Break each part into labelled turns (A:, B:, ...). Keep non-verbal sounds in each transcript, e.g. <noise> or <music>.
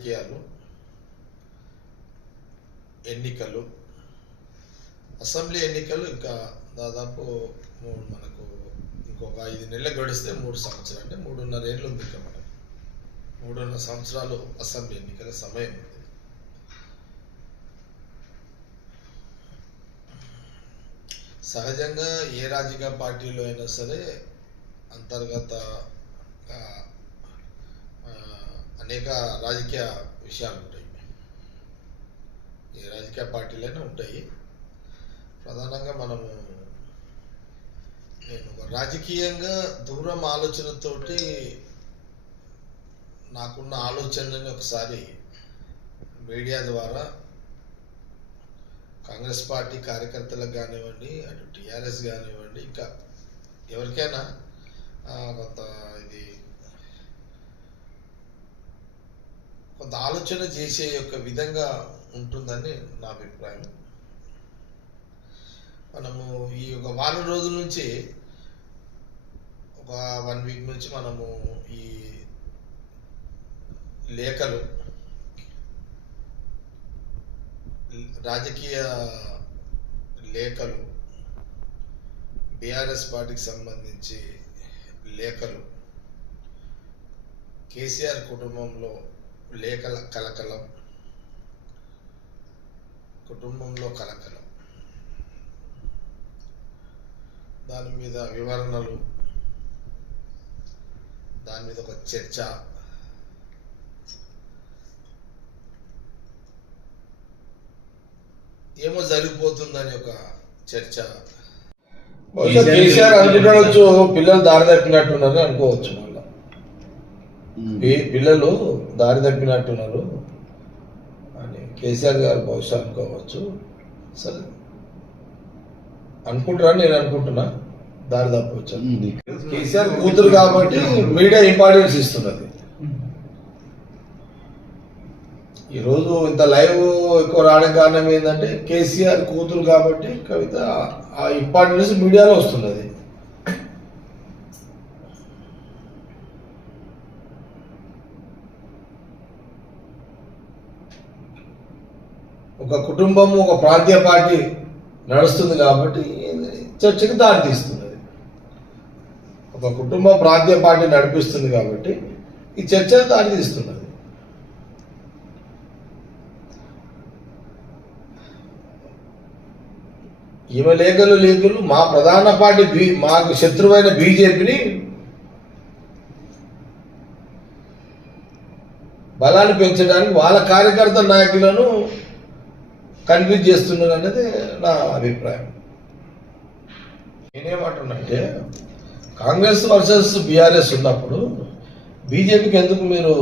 A: రాజకీయాలు ఎన్నికలు అసెంబ్లీ ఎన్నికలు ఇంకా దాదాపు మూడు మనకు ఇంకొక ఐదు నెలలు గడిస్తే మూడు సంవత్సరాలు అంటే మూడున్నర ఏళ్ళు ఉంది ఇంకా మనకు. మూడున్నర సంవత్సరాలు అసెంబ్లీ ఎన్నికల సమయం ఉంది. సహజంగా ఏ రాజకీయ పార్టీలో అయినా సరే అంతర్గత అనేక రాజకీయ విషయాలు ఉంటాయి. ఏ రాజకీయ పార్టీలైనా ఉంటాయి. ప్రధానంగా మనము నేను రాజకీయంగా దూరం ఆలోచనతోటి నాకున్న ఆలోచనని ఒకసారి మీడియా ద్వారా కాంగ్రెస్ పార్టీ కార్యకర్తలకు కానివ్వండి అటు టీఆర్ఎస్ కానివ్వండి ఇంకా ఎవరికైనా కొంత ఇది కొంత ఆలోచన చేసే యొక్క విధంగా ఉంటుందని నా అభిప్రాయం. మనము ఈ ఒక వారం రోజుల నుంచి ఒక వన్ వీక్ నుంచి మనము ఈ లేఖలు రాజకీయ లేఖలు బీఆర్ఎస్ పార్టీకి సంబంధించి లేఖలు కేసీఆర్ కుటుంబంలో లేఖల కలకలం. కుటుంబంలో కలకలం. దాని మీద వివరణలు దాని మీద ఒక చర్చ. ఏమో జరిగిపోతుందని ఒక చర్చ. బహుశా కేసీఆర్ అనుకుంటవచ్చు పిల్లలు దారి తప్పినట్టున్నారు అనుకోవచ్చు. ఈ పిల్లలు దారి తప్పినట్టున్నారు. అని కేసీఆర్ గారు బహుశా అనుకోవచ్చు. సరే. అనుకుంటారా నేను అనుకుంటున్నా. దారి తప్పవచ్చు కేసీఆర్ కూతురు కాబట్టి మీడియా ఇంపార్టెన్స్ ఇస్తున్నది. ఈరోజు ఇంత లైవ్ ఎక్కువ రావడం కారణం ఏంటంటే కేసీఆర్ కూతురు కాబట్టి కవిత ఆ ఇంపార్టెన్స్ మీడియాలో వస్తున్నది. కుటుంబము కుటుంబం ఒక ప్రాంతీయ పార్టీ నడుస్తుంది కాబట్టి చర్చకి దారి తీస్తున్నది. ఒక కుటుంబం ప్రాంతీయ పార్టీ నడిపిస్తుంది కాబట్టి ఈ చర్చ దారి తీస్తున్నది. ఈమె లేఖలు లేఖలు మా ప్రధాన పార్టీ బీ మాకు శత్రువైన బీజేపీని బలాన్ని పెంచడానికి వాళ్ళ కార్యకర్త నాయకులను కన్ఫ్యూజ్ చేస్తున్నారు అనేది నా అభిప్రాయం. నేనేమంటున్నంటే కాంగ్రెస్ వర్సెస్ బీఆర్ఎస్ ఉన్నప్పుడు బీజేపీకి ఎందుకు మీరు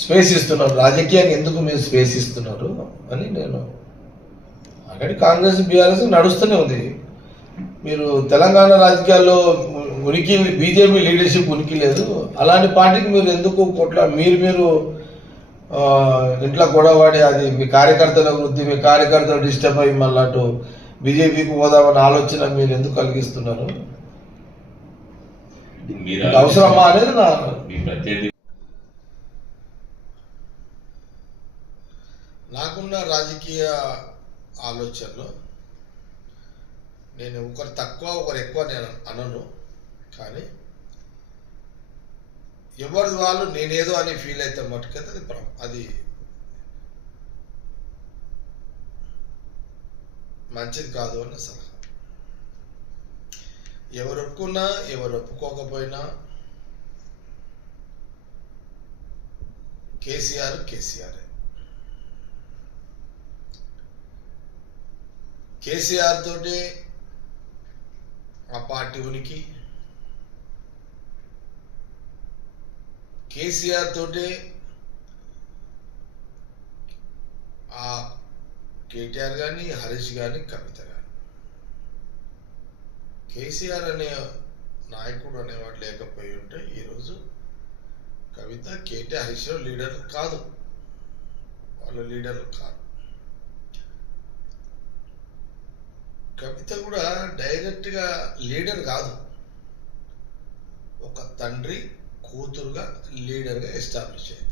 A: స్పేస్ ఇస్తున్నారు? రాజకీయానికి ఎందుకు మీరు స్పేస్ ఇస్తున్నారు అని నేను ఆల్రెడీ కాంగ్రెస్ బీఆర్ఎస్ నడుస్తూనే ఉంది. మీరు తెలంగాణ రాజకీయాల్లో ఉనికి బీజేపీ లీడర్షిప్ ఉనికి లేదు. అలాంటి పార్టీకి మీరు ఎందుకు కొట్లా మీరు మీరు ఇంట్లో గొడవడి అది మీ కార్యకర్తల వృద్ధి మీ కార్యకర్తలు డిస్టర్బ్ అయ్యి మళ్ళీ అటు బీజేపీకి పోదామన్న ఆలోచన మీరు ఎందుకు కలిగిస్తున్నారు? అవసరమా అనేది నా నాకున్న రాజకీయ ఆలోచనలో నేను ఒకరు తక్కువ ఒకరు ఎక్కువ నేను అనను. కానీ ఎవరి వాళ్ళు నేనేదో అని ఫీల్ అయితే మటుకైతే అది అది మంచిది కాదు అన్న సలహా. ఎవరు ఒప్పుకున్నా ఎవరు ఒప్పుకోకపోయినా కేసీఆర్ కేసీఆర్. కేసీఆర్ తోటి ఆ పార్టీ ఉనికి కేసీఆర్ తోటి ఆ కేటీఆర్ కానీ హరీష్ కానీ కవిత కానీ కేసీఆర్ అనే నాయకుడు అనేవాడు లేకపోయి ఉంటే ఈరోజు కవిత కేటీఆర్ హరీష్ లీడర్ కాదు. వాళ్ళు లీడర్ కాదు. కవిత కూడా డైరెక్ట్గా లీడర్ కాదు. ఒక తండ్రి కూతురుగా లీడర్గా ఎస్టాబ్లిష్ అయింది.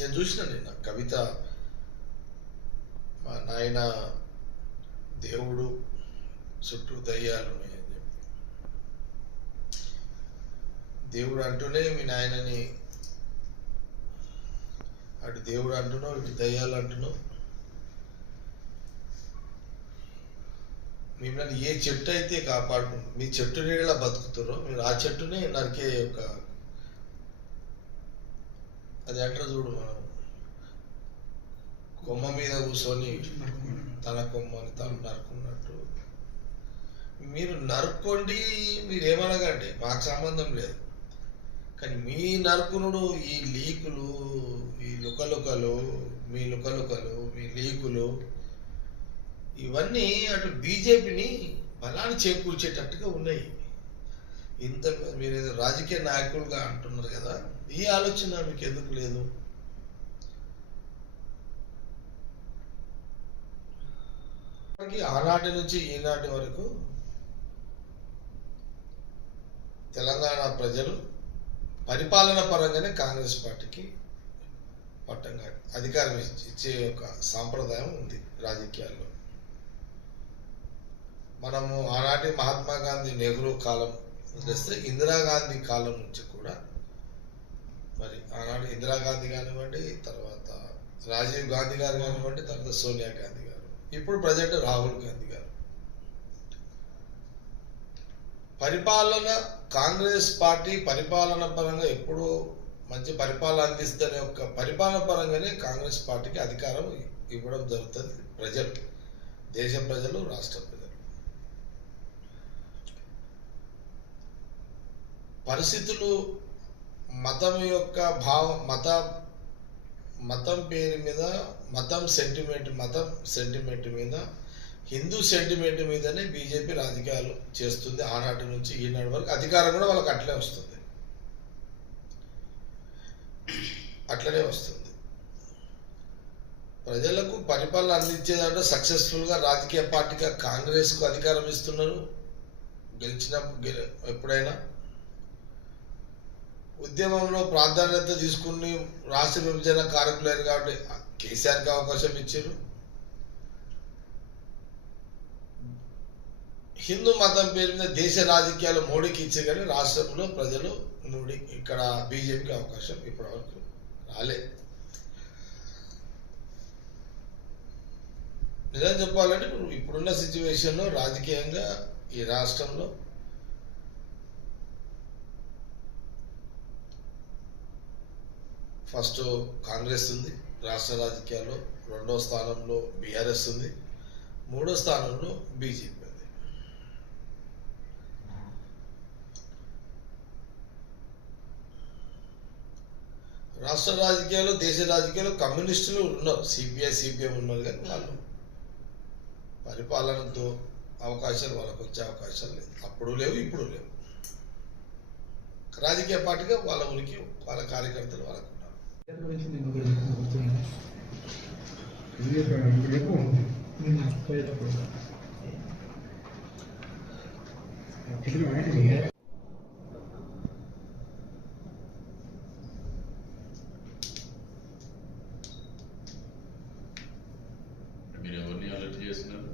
A: నేను చూసిన నిన్న కవిత మా నాయన దేవుడు చుట్టూ దయ్యాలు ఉన్నాయని చెప్పి. దేవుడు అంటూనే మీ నాయనని అటు దేవుడు అంటున్నావు ఇటు దయ్యాలు అంటున్నావు. మిమ్మల్ని ఏ చెట్టు అయితే కాపాడుకుంటుంది మీ చెట్టు నీడలా బతుకుతారో మీరు ఆ చెట్టునే నరికే ఒక అది అంటారు చూడు మనం. కొమ్మ మీద కూర్చొని తన కొమ్మని తను నరుకున్నట్టు మీరు నరుక్కోండి మీరు ఏమనగండి మాకు సంబంధం లేదు. కానీ మీ నరుకునుడు ఈ లీకులు ఈ లుకలుకలు మీ లుకలుకలు మీ లీకులు ఇవన్నీ అటు బీజేపీని బలాన్ని చేకూర్చేటట్టుగా ఉన్నాయి. ఇంత మీరు ఏదో రాజకీయ నాయకులుగా అంటున్నారు కదా ఈ ఆలోచన మీకు ఎందుకు లేదు? ఆనాటి నుంచి ఈనాటి వరకు తెలంగాణ ప్రజలు పరిపాలన పరంగానే కాంగ్రెస్ పార్టీకి పట్టంగా అధికారం ఇచ్చే ఒక సాంప్రదాయం ఉంది రాజకీయాల్లో. మనము ఆనాటి మహాత్మా గాంధీ నెహ్రూ కాలం తెస్తే ఇందిరాగాంధీ కాలం నుంచి కూడా మరి ఆనాడు ఇందిరాగాంధీ కానివ్వండి తర్వాత రాజీవ్ గాంధీ గారు కానివ్వండి తర్వాత సోనియా గాంధీ గారు. ఇప్పుడు ప్రజెంట్ రాహుల్ గాంధీ గారు. పరిపాలన కాంగ్రెస్ పార్టీ పరిపాలన పరంగా ఎప్పుడూ మంచి పరిపాలన అందిస్తుందనే ఒక పరిపాలన పరంగానే కాంగ్రెస్ పార్టీకి అధికారం ఇవ్వడం జరుగుతుంది ప్రజలు దేశ ప్రజలు రాష్ట్ర ప్రజలు. పరిస్థితులు మతం యొక్క భావం మత మతం పేరు మీద మతం సెంటిమెంట్ మతం సెంటిమెంట్ మీద హిందూ సెంటిమెంట్ మీదనే బీజేపీ రాజకీయాలు చేస్తుంది ఆనాటి నుంచి ఈనాటి వరకు. అధికారం కూడా వాళ్ళకి అట్లే వస్తుంది. అట్లనే వస్తుంది. ప్రజలకు పరిపాలన అందించేదంటే సక్సెస్ఫుల్గా రాజకీయ పార్టీగా కాంగ్రెస్కు అధికారం ఇస్తున్నారు. గెలిచిన గె- ఎప్పుడైనా. ఉద్యమంలో ప్రాధాన్యత తీసుకుని రాష్ట్ర విభజన కారకులైన కాబట్టి కేసీఆర్కి అవకాశం ఇచ్చారు. హిందూ మతం పేరు మీద దేశ రాజకీయాలు మోడీకి ఇచ్చే కానీ రాష్ట్రంలో ప్రజలు మోడీ ఇక్కడ బీజేపీకి అవకాశం ఇప్పటివరకు రాలే. నిజం చెప్పాలంటే ఇప్పుడు ఇప్పుడున్న సిచ్యువేషన్లో రాజకీయంగా ఈ రాష్ట్రంలో ఫస్ట్ కాంగ్రెస్ ఉంది రాష్ట్ర రాజకీయాల్లో రెండో స్థానంలో బీఆర్ఎస్ ఉంది మూడో స్థానంలో బీజేపీ ఉంది. రాష్ట్ర రాజకీయాలు దేశ రాజకీయాలు కమ్యూనిస్టులు ఉన్నారు సిపిఐ సిపిఎం ఉన్నారు కానీ వాళ్ళు పరిపాలనతో అవకాశాలు వాళ్ళకు వచ్చే అవకాశాలు లేదు అప్పుడు లేవు ఇప్పుడు లేవు. రాజకీయ పార్టీగా వాళ్ళ ఉనికి వాళ్ళ కార్యకర్తలు వాళ్ళకు
B: మీరు ఎవరిని అలర్ట్ చేస్తున్నారు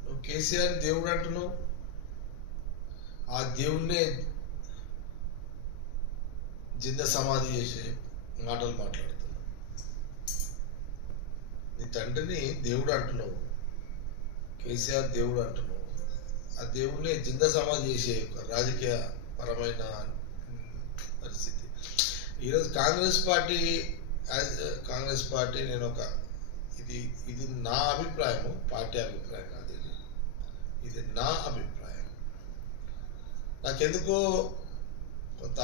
A: నువ్వు కేసీఆర్ దేవుడు అంటున్నావు ఆ దేవుణ్ణే జింద సమాధి చేసే మాటలు మాట్లాడుతున్నావు నీ తండ్రిని దేవుడు అంటున్నావు. కేసీఆర్ దేవుడు అంటున్నావు. ఆ దేవుణ్ణి జింద సమాధి చేసే ఒక రాజకీయ పరమైన పరిస్థితి. ఈరోజు Congress party as Congress party నేను ఒక ఇది ఇది నా అభిప్రాయము పార్టీ అభిప్రాయం కాదు ఇది. ఇది నా అభిప్రాయం. నాకెందుకో కొంత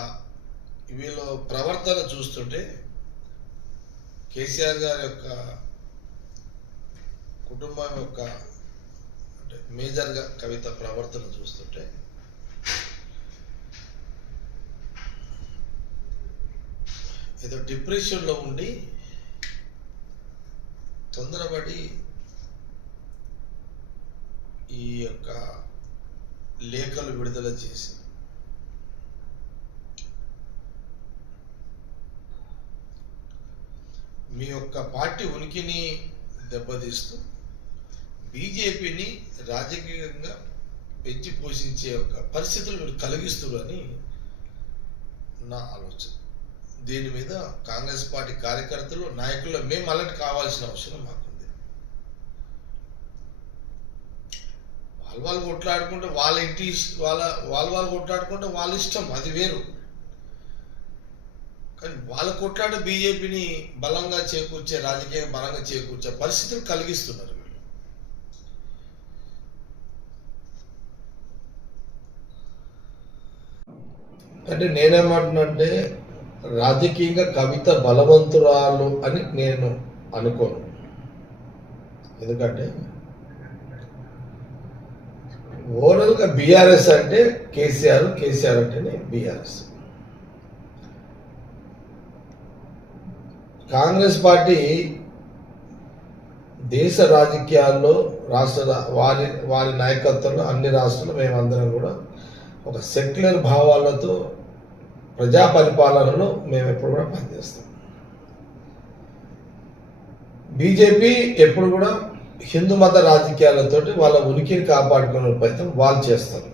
A: వీళ్ళు ప్రవర్తన చూస్తుంటే కేసీఆర్ గారి యొక్క కుటుంబం యొక్క అంటే మేజర్గా కవిత ప్రవర్తన చూస్తుంటే ఏదో డిప్రెషన్లో ఉండి తొందరపడి ఈ యొక్క లేఖలు విడుదల చేసి. మీ యొక్క పార్టీ ఉనికిని దెబ్బతీస్తూ బీజేపీని రాజకీయంగా పెంచి పోషించే యొక్క పరిస్థితులు మీరు కలిగిస్తున్నారు నా ఆలోచన. దీని మీద కాంగ్రెస్ పార్టీ కార్యకర్తలు నాయకులు మేము అలర్ట్ కావాల్సిన అవసరం మాకు వాళ్ళు వాళ్ళు కొట్లాడుకుంటే వాళ్ళ ఇంటి వాళ్ళ వాళ్ళు వాళ్ళు కొట్లాడుకుంటే వాళ్ళ ఇష్టం అది వేరు. కానీ వాళ్ళు కొట్లాడే బీజేపీని బలంగా చేకూర్చే రాజకీయం బలంగా చేకూర్చే పరిస్థితులు కలిగిస్తున్నారు వీళ్ళు. అంటే నేనేమంటున్నంటే రాజకీయంగా కవిత బలవంతురాలు అని నేను అనుకోను. ఎందుకంటే ఓవరాల్గా బీఆర్ఎస్ అంటే కేసీఆర్ కేసీఆర్ అంటేనే బీఆర్ఎస్. కాంగ్రెస్ పార్టీ దేశ రాజకీయాల్లో రాష్ట్ర వారి వారి నాయకత్వంలో అన్ని రాష్ట్రాల్లో మేమందరం కూడా ఒక సెక్యులర్ భావాలతో ప్రజా పరిపాలనలో మేము ఎప్పుడు కూడా పనిచేస్తాం. బీజేపీ ఎప్పుడు కూడా హిందూ మత రాజకీయాలతోటి వాళ్ళ ఉనికిని కాపాడుకునే ప్రయత్నం వాళ్ళు చేస్తారు.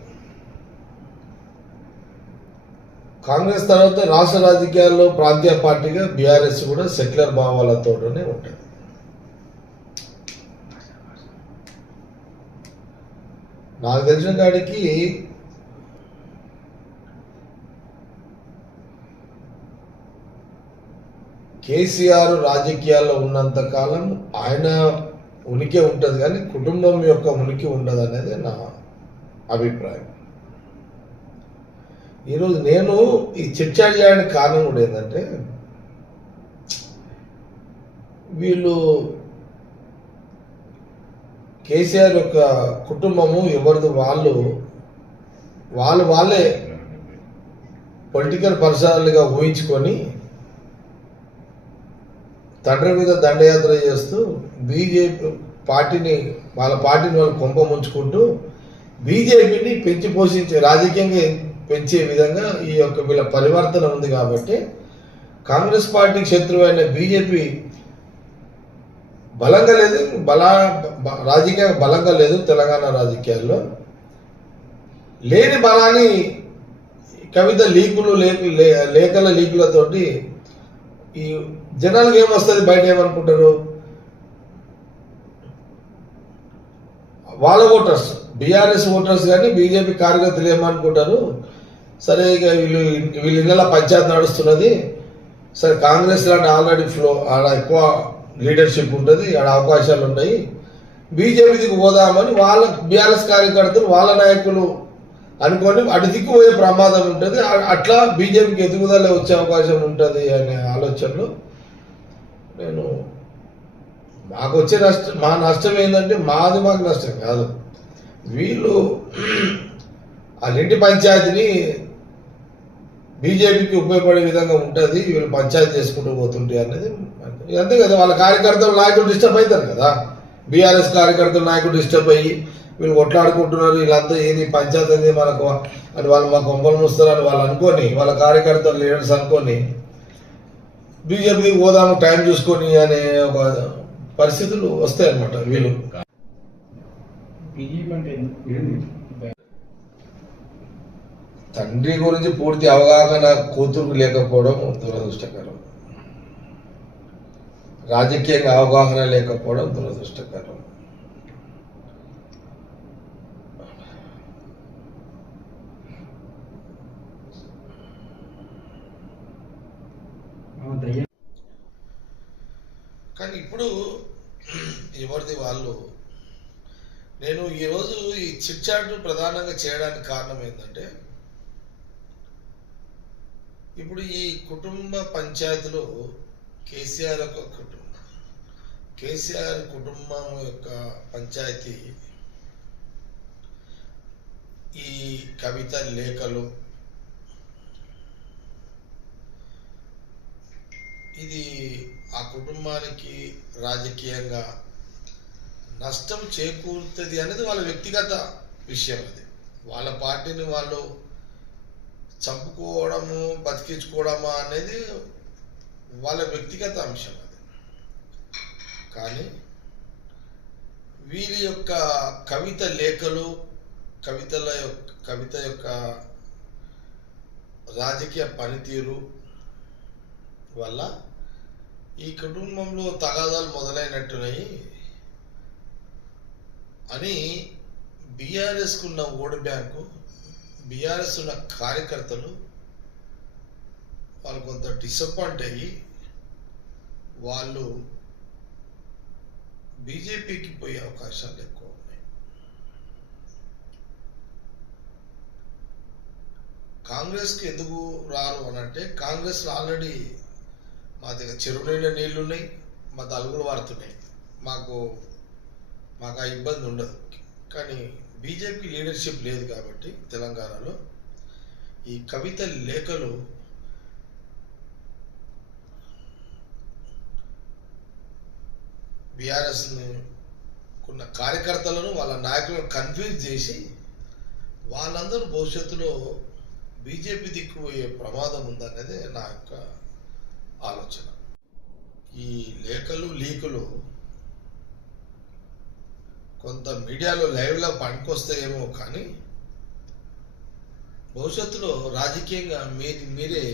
A: కాంగ్రెస్ తర్వాత రాష్ట్ర రాజకీయాల్లో ప్రాంతీయ పార్టీగా బీఆర్ఎస్ కూడా సెక్యులర్ భావాలతోనే ఉంటుంది నాకు తెలిసిన కాడికి కేసీఆర్ రాజకీయాల్లో ఉన్నంత కాలం ఆయన ఉనికి ఉంటుంది కానీ కుటుంబం యొక్క ఉనికి ఉండదు అనేది నా అభిప్రాయం. ఈరోజు నేను ఈ చర్చ చేయడానికి కారణం కూడా ఏంటంటే వీళ్ళు కేసీఆర్ యొక్క కుటుంబము ఎవరిది వాళ్ళు వాళ్ళు వాళ్ళే పొలిటికల్ పర్సనల్గా ఊహించుకొని తండ్రి మీద దండయాత్ర చేస్తూ బీజేపీ పార్టీని వాళ్ళ పార్టీని వాళ్ళు కొంప ముంచుకుంటూ బీజేపీని పెంచి పోషించే రాజకీయంగా పెంచే విధంగా ఈ యొక్క వీళ్ళ పరివర్తన ఉంది కాబట్టి కాంగ్రెస్ పార్టీకి శత్రువైన బీజేపీ బలంగా లేదు బల రాజకీయ బలంగా లేదు తెలంగాణ రాజకీయాల్లో. లేని బలాన్ని కవిత లీకులు లేకు లే- లేఖల లీకులతోటి ఈ జనాలకు ఏమొస్తుంది? బయట ఏమనుకుంటారు? వాళ్ళ ఓటర్స్ బీఆర్ఎస్ ఓటర్స్ కానీ బీజేపీ కార్యకర్తలు ఏమనుకుంటారు? సరే ఇక వీళ్ళు వీళ్ళు ఇళ్ళ పంచాయత్ నడుస్తున్నది. సరే కాంగ్రెస్ లాంటి ఆల్రెడీ ఫ్లో ఆడ ఎక్కువ లీడర్షిప్ ఉంటుంది. ఆడ అవకాశాలు ఉన్నాయి బీజేపీకి పోదామని వాళ్ళ బీఆర్ఎస్ కార్యకర్తలు వాళ్ళ నాయకులు అనుకొని అటు దిక్కు పోయే ప్రమాదం ఉంటుంది. అట్లా బీజేపీకి ఎదుగుదల వచ్చే అవకాశం ఉంటుంది అనే ఆలోచనలో నేను మాకు వచ్చే నష్టం మా నష్టం ఏంటంటే మాది మాకు నష్టం కాదు. వీళ్ళు <clears throat> వాళ్ళింటి పంచాయతీని బీజేపీకి ఉపయోగపడే విధంగా ఉంటుంది వీళ్ళు పంచాయతీ చేసుకుంటూ పోతుంటే అనేది అంతే కదా. వాళ్ళ కార్యకర్తలు నాయకులు డిస్టర్బ్ అవుతారు కదా. బీఆర్ఎస్ కార్యకర్తలు నాయకులు డిస్టర్బ్ అయ్యి వీళ్ళు కొట్లాడుకుంటున్నారు వీళ్ళంతా ఏది పంచాయతీ అనేది మనకు అని వాళ్ళు మా కొంపలు మూస్తారు అని వాళ్ళు అనుకొని వాళ్ళ కార్యకర్తలు లీడర్స్ అనుకొని బీజేపీకి పోదాము టైం చూసుకొని అనే ఒక పరిస్థితులు వస్తాయి అన్నమాట వీళ్ళు తండ్రి గురించి పూర్తి అవగాహన కూతురుకు లేకపోవడం దురదృష్టకరం. రాజకీయంగా అవగాహన లేకపోవడం దురదృష్టకరం.
C: దయ్యం
A: కానీ ఇప్పుడు ఎవరిది వాళ్ళు? నేను ఈరోజు ఈ చిట్చాట్ ప్రధానంగా చేయడానికి కారణం ఏంటంటే ఇప్పుడు ఈ కుటుంబ పంచాయతీలో కేసీఆర్ యొక్క కుటుంబం. కేసీఆర్ కుటుంబం యొక్క పంచాయతీ ఈ కవిత లేఖలు ఇది ఆ కుటుంబానికి రాజకీయంగా నష్టం చేకూరుతుంది అనేది వాళ్ళ వ్యక్తిగత విషయం అది. వాళ్ళ పార్టీని వాళ్ళు చంపుకోవడము బతికించుకోవడమా అనేది వాళ్ళ వ్యక్తిగత అంశం అది. కానీ వీరి యొక్క కవిత లేఖలు కవితల యొక్క కవిత యొక్క రాజకీయ పనితీరు వల్ల ఈ కుటుంబంలో తగాదాలు మొదలైనట్టున్నాయి అని బీఆర్ఎస్కు ఉన్న ఓటు బ్యాంకు బీఆర్ఎస్ ఉన్న కార్యకర్తలు వాళ్ళు కొంత డిసప్పాయింట్ అయ్యి వాళ్ళు బీజేపీకి పోయే అవకాశాలు ఎక్కువ ఉన్నాయి. కాంగ్రెస్కి ఎందుకు రారు అని అంటే ఆల్రెడీ మా దగ్గర చెరువు నీళ్ళ నీళ్ళు ఉన్నాయి మా తలుగులు వాడుతున్నాయి. మాకు మాకు ఆ ఇబ్బంది ఉండదు. కానీ బీజేపీ లీడర్షిప్ లేదు కాబట్టి తెలంగాణలో ఈ కవిత లేఖలు బీఆర్ఎస్ని ఉన్న కార్యకర్తలను వాళ్ళ నాయకులను కన్ఫ్యూజ్ చేసి వాళ్ళందరూ భవిష్యత్తులో బీజేపీ దిక్కుపోయే ప్రమాదం ఉందనేది నా యొక్క ఆలోచన. ఈ లేఖలు లీకులు కొంత మీడియాలో లైవ్లో పనికొస్తాయేమో కానీ భవిష్యత్తులో రాజకీయంగా మీది మీరే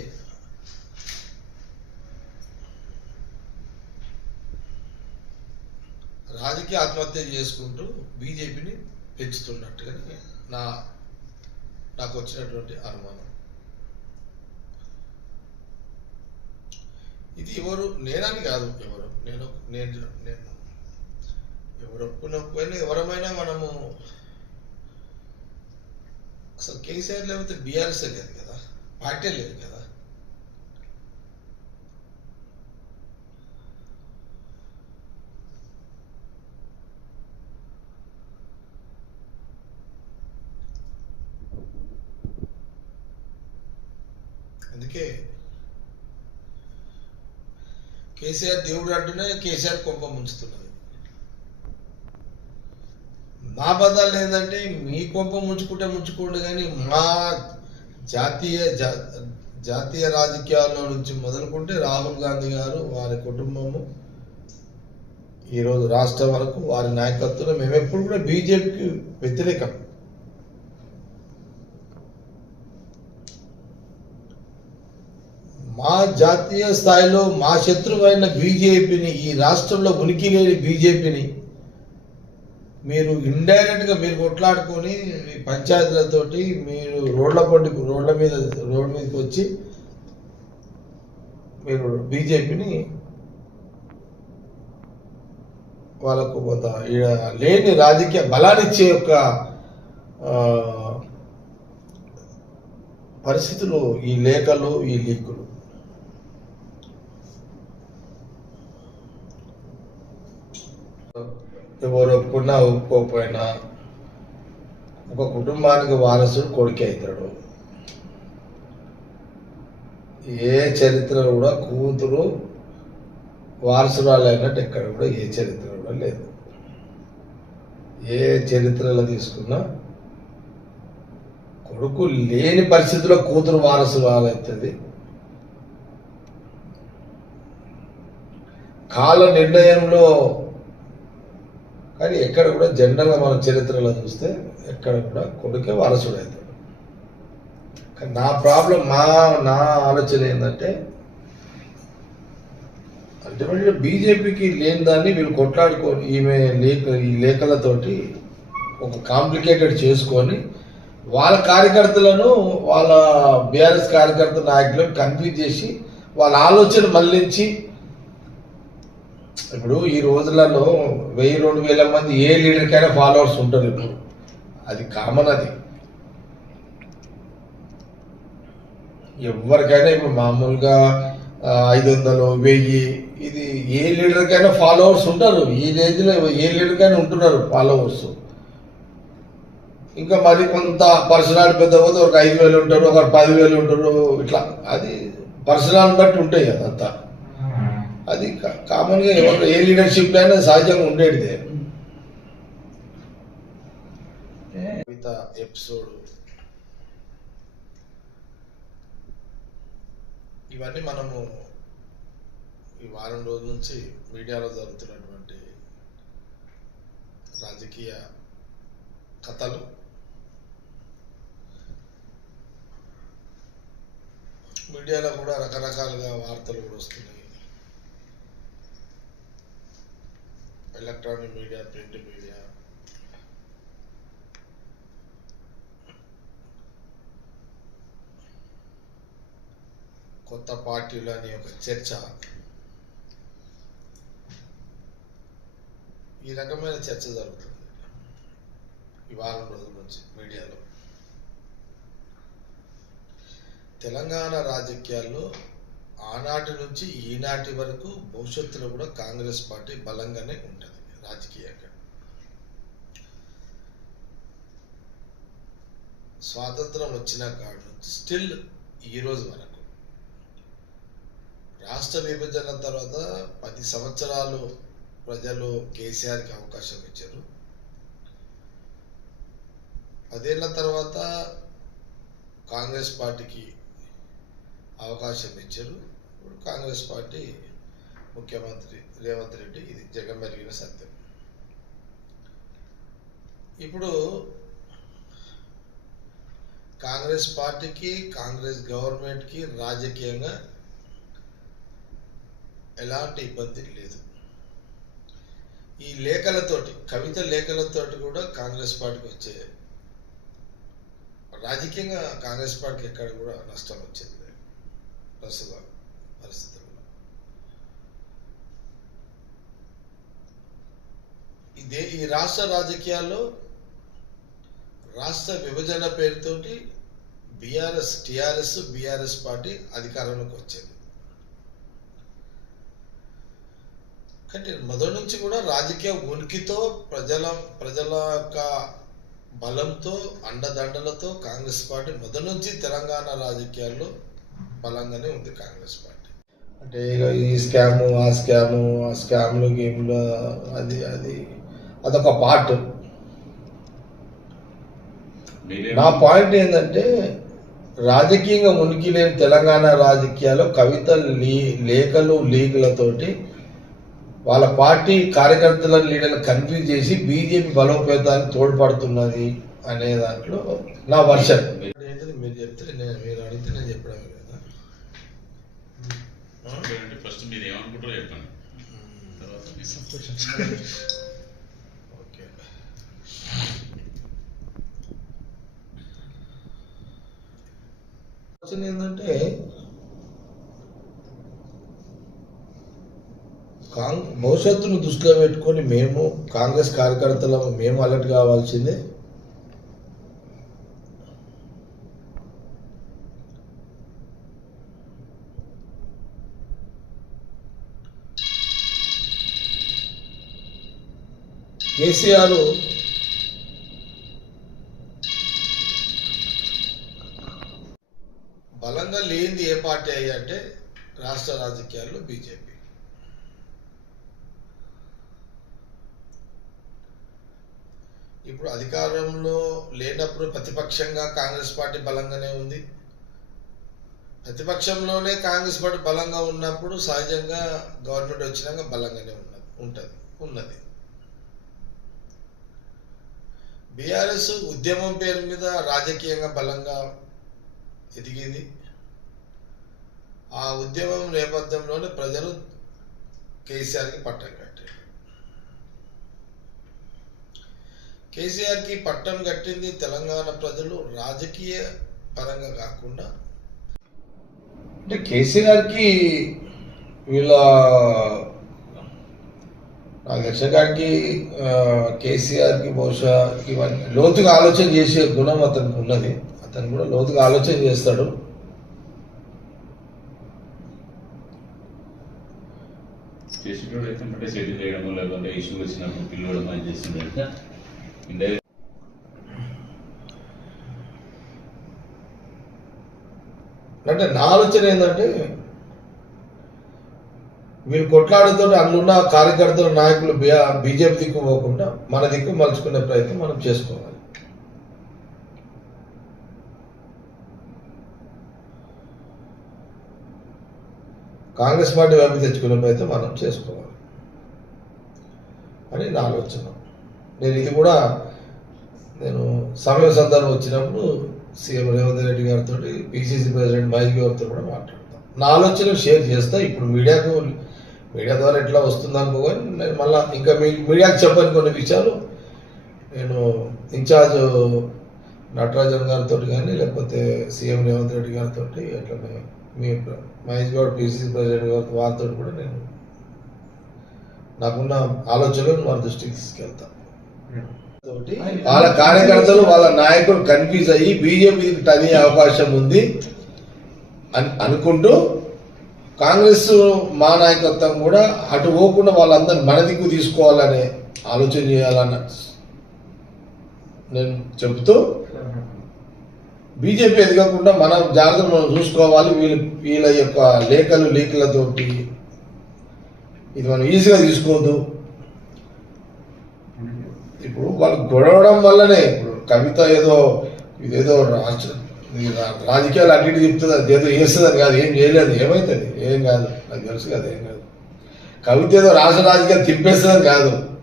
A: రాజకీయ ఆత్మహత్య చేసుకుంటూ బీజేపీని పెంచుతున్నట్టుగానే నా నాకు వచ్చినటువంటి అనుమానం. ఇది ఎవరు? నేనని కాదు ఎవరు? నేను నేను నేను. ఎవరు ఎవరమైనా మనము అసలు కేసీఆర్ లేకపోతే బీఆర్ఎస్ లేదు కదా? పార్టీ లేదు కదా? అందుకే కేసీఆర్ దేవుడు అంటూనే కేసీఆర్ కొంప ముంచుతున్నది. మా బదాలు ఏంటంటే మీ కొంప ముంచుకుంటే ముంచుకోండి కానీ మా జాతీయ జాతీయ రాజకీయాల్లో నుంచి మొదలుకుంటే రాహుల్ గాంధీ గారు వారి కుటుంబము ఈరోజు రాష్ట్రం వరకు వారి నాయకత్వంలో మేము ఎప్పుడు కూడా బీజేపీకి వ్యతిరేకం. మా జాతీయ స్థాయిలో మా శత్రువైన బీజేపీని ఈ రాష్ట్రంలో ఉనికి లేని బీజేపీని మీరు ఇండైరెక్ట్గా మీరు కొట్లాడుకొని ఈ పంచాయతీలతోటి మీరు రోడ్ల పండి రోడ్ల మీద రోడ్ల మీదకి వచ్చి మీరు బీజేపీని వాళ్ళకు కొంత లేని రాజకీయ బలాన్నిచ్చే యొక్క పరిస్థితులు ఈ లేఖలు ఈ లీకులు. ఎవరు ఒప్పుకున్నా ఒప్పుకోకపోయినా ఒక కుటుంబానికి వారసుడు కొడుకు అవుతాడు. ఏ చరిత్ర కూడా కూతురు వారసురాలైనట్టు ఎక్కడ కూడా ఏ చరిత్ర కూడా లేదు. ఏ చరిత్రలో తీసుకున్నా కొడుకు లేని పరిస్థితిలో కూతురు వారసురాలవుతుంది కాల నిర్ణయంలో కానీ ఎక్కడ కూడా జనరల్గా మన చరిత్రలో చూస్తే ఎక్కడ కూడా కొడుకే వారసుడు అవుతాడు కానీ నా ప్రాబ్లం మా నా ఆలోచన ఏంటంటే అల్టిమేట్గా బీజేపీకి లేని దాన్ని వీళ్ళు కొట్లాడుకొని ఈమె లేఖ ఈ లేఖలతోటి ఒక కాంప్లికేటెడ్ చేసుకొని వాళ్ళ కార్యకర్తలను వాళ్ళ బీఆర్ఎస్ కార్యకర్త నాయకులను కన్ఫ్యూజ్ చేసి వాళ్ళ ఆలోచన మళ్ళించి ఇప్పుడు ఈ రోజులలో వెయ్యి రెండు వేల మంది ఏ లీడర్కైనా ఫాలోవర్స్ ఉంటారు ఇప్పుడు. అది కామన్ అది. ఎవరికైనా ఇప్పుడు మామూలుగా ఐదు వందలు వెయ్యి ఇది ఏ లీడర్కైనా ఫాలోవర్స్ ఉంటారు. ఈ రేంజ్లో ఏ లీడర్కైనా ఉంటున్నారు ఫాలోవర్స్ ఇంకా మరి కొంత పర్సనాలిటీ పెద్ద పోతే ఒక ఐదు వేలు ఉంటారు ఒక పదివేలు ఉంటారు ఇట్లా. అది పర్సనాలిటీ బట్టి ఉంటాయి కదా అంతా అది కా- కామన్గా ఎవరు ఏ లీడర్షిప్ అయినా సహజంగా ఉండేటిదే. కవిత ఎపిసోడ్. ఇవన్నీ మనము ఈ వారం రోజుల నుంచి మీడియాలో జరుగుతున్నటువంటి రాజకీయ కథలు. మీడియాలో కూడా రకరకాలుగా వార్తలు కూడా వస్తున్నాయి. ఎలక్ట్రానిక్ మీడియా ప్రింట్ మీడియా కొత్త పార్టీలు అనే ఒక చర్చ. ఈ రకమైన చర్చ జరుగుతుంది. ఈ వారం రోజుల నుంచి మీడియాలో. తెలంగాణ రాజకీయాల్లో ఆనాటి నుంచి ఈనాటి వరకు భవిష్యత్తులో కూడా కాంగ్రెస్ పార్టీ బలంగానే ఉంటుంది రాజకీయంగా. స్వాతంత్రం వచ్చిన కాడు నుంచి స్టిల్ ఈ రోజు వరకు. రాష్ట్ర విభజన తర్వాత పది సంవత్సరాలు ప్రజలు కేసీఆర్కి అవకాశం ఇచ్చారు. పదేళ్ళ తర్వాత కాంగ్రెస్ పార్టీకి అవకాశం ఇచ్చారు. ఇప్పుడు కాంగ్రెస్ పార్టీ ముఖ్యమంత్రి రేవంత్ రెడ్డి ఇది జగమెరిగిన సత్యం. ఇప్పుడు కాంగ్రెస్ పార్టీకి కాంగ్రెస్ గవర్నమెంట్కి రాజకీయంగా ఎలాంటి ఇబ్బంది లేదు. ఈ లేఖలతోటి కవిత లేఖలతోటి కూడా కాంగ్రెస్ పార్టీకి వచ్చే రాజకీయంగా కాంగ్రెస్ పార్టీకి ఎక్కడ కూడా నష్టం వచ్చేది ప్రస్తుత పరిస్థితుల్లో. ఇదే ఈ రాష్ట్ర రాజకీయాల్లో రాష్ట్ర విభజన పేరుతోటి బీఆర్ఎస్ టిఆర్ఎస్ బీఆర్ఎస్ పార్టీ అధికారంలోకి వచ్చింది. కానీ మొదటి నుంచి కూడా రాజకీయ ఉనికితో ప్రజల ప్రజల యొక్క బలంతో అండదండలతో కాంగ్రెస్ పార్టీ మొదటి నుంచి తెలంగాణ రాజకీయాల్లో బలంగానే ఉంది కాంగ్రెస్ పార్టీ. అంటే ఇక ఈ స్కాము ఆ స్కాము ఆ స్కామ్లు గేమ్లు అది అది అదొక పార్ట్. నా పాయింట్ ఏంటంటే రాజకీయంగా ఉనికి లేని తెలంగాణ రాజకీయాల్లో కవిత లీ లేఖలు లీగులతోటి వాళ్ళ పార్టీ కార్యకర్తల లీడర్లు కన్ఫ్యూజ్ చేసి బీజేపీ బలోపేతానికి తోడ్పడుతున్నది అనే దాంట్లో నా వర్షన్. ఏంటిది మీరు చెప్తే నేను మీరు అడిగితే నేను చెప్పడమే కదా
B: ఫస్ట్ మీరు ఏమనుకుంటారో చెప్పండి. తర్వాత
A: ఓకే. ఆలోచన ఏంటంటే కాంగ్ భవిష్యత్తును దృష్టిలో పెట్టుకొని మేము కాంగ్రెస్ కార్యకర్తల మేము అలర్ట్ కావాల్సిందే కేసీఆర్ బలంగా లేనిది ఏ పార్టీ అయ్యి అంటే రాష్ట్ర రాజకీయాల్లో బీజేపీ. ఇప్పుడు అధికారంలో లేనప్పుడు ప్రతిపక్షంగా కాంగ్రెస్ పార్టీ బలంగానే ఉంది. ప్రతిపక్షంలోనే కాంగ్రెస్ పార్టీ బలంగా ఉన్నప్పుడు సహజంగా గవర్నమెంట్ వచ్చినాక బలంగానే ఉన్నది ఉంటుంది ఉన్నది. బీఆర్ఎస్ ఉద్యమం పేరు మీద రాజకీయంగా బలంగా ఎదిగింది. ఆ ఉద్యమం నేపథ్యంలోనే ప్రజలు కేసీఆర్కి పట్టం కట్టారు. కేసీఆర్కి పట్టం కట్టింది తెలంగాణ ప్రజలు రాజకీయ పరంగా కాకుండా అంటే కేసీఆర్కి వీళ్ళ నాకు ఆ, కేసీఆర్కి బహుశా ఇవన్నీ లోతుగా ఆలోచన చేసే గుణం అతనికి ఉన్నది. అతను కూడా లోతుగా ఆలోచన చేస్తాడు. అంటే నా ఆలోచన ఏంటంటే వీళ్ళు కొట్లాడుతో అందులో కార్యకర్తలు నాయకులు బీజేపీ దిక్కు పోకుండా మన దిక్కు మలుచుకునే ప్రయత్నం మనం చేసుకోవాలి. కాంగ్రెస్ పార్టీ వైపు తెచ్చుకునే ప్రయత్నం మనం చేసుకోవాలి. అని నా ఆలోచన. నేను ఇది కూడా నేను సమయం సందర్భం వచ్చినప్పుడు సీఎం రేవంత్ రెడ్డి గారితో పిసిసి ప్రెసిడెంట్ మహేష్ గారితో కూడా మాట్లాడతాను నా ఆలోచనలు షేర్ చేస్తా ఇప్పుడు మీడియాకు మీడియా ద్వారా ఎట్లా వస్తుంది అనుకోని నేను మళ్ళీ ఇంకా మీ మీడియాకి చెప్పని కొన్ని విషయాలు నేను ఇన్ఛార్జ్ నటరాజన్ గారితో కానీ లేకపోతే సీఎం రేవంత్ రెడ్డి గారితో అట్లనే మీ మహేష్ గౌడ్ పిసిసి ప్రెసిడెంట్ గారి వారితో కూడా నేను నాకున్న ఆలోచనలు వారి దృష్టికి తీసుకెళ్తాను తోటి వాళ్ళ కార్యకర్తలు వాళ్ళ నాయకులు కన్ఫ్యూజ్ అయ్యి బీజేపీకి టనీ అవకాశం ఉంది అని అనుకుంటూ కాంగ్రెస్ మా నాయకత్వం కూడా అటు పోకుండా వాళ్ళందరిని మన దిక్కు తీసుకోవాలనే ఆలోచన చేయాలన్న నేను చెబుతూ బీజేపీ ఎదగకుండా మనం జాగ్రత్త మనం చూసుకోవాలి. వీళ్ళ వీళ్ళ యొక్క లేఖలు లీకులతోటి ఇది మనం ఈజీగా తీసుకోవద్దు. ఇప్పుడు వాళ్ళు గొడవడం వల్లనే ఇప్పుడు కవిత ఏదో ఇదేదో రాష్ట్ర రాజకీయాలు అటు చెప్తుంది అది. ఏదో చేస్తుంది కాదు. ఏం చేయలేదు. ఏమవుతుంది ఏం కాదు. నాకు తెలుసు కదా ఏం కాదు. కవిత ఏదో రాష్ట్ర రాజకీయాలు తిప్పేస్తుంది కాదు.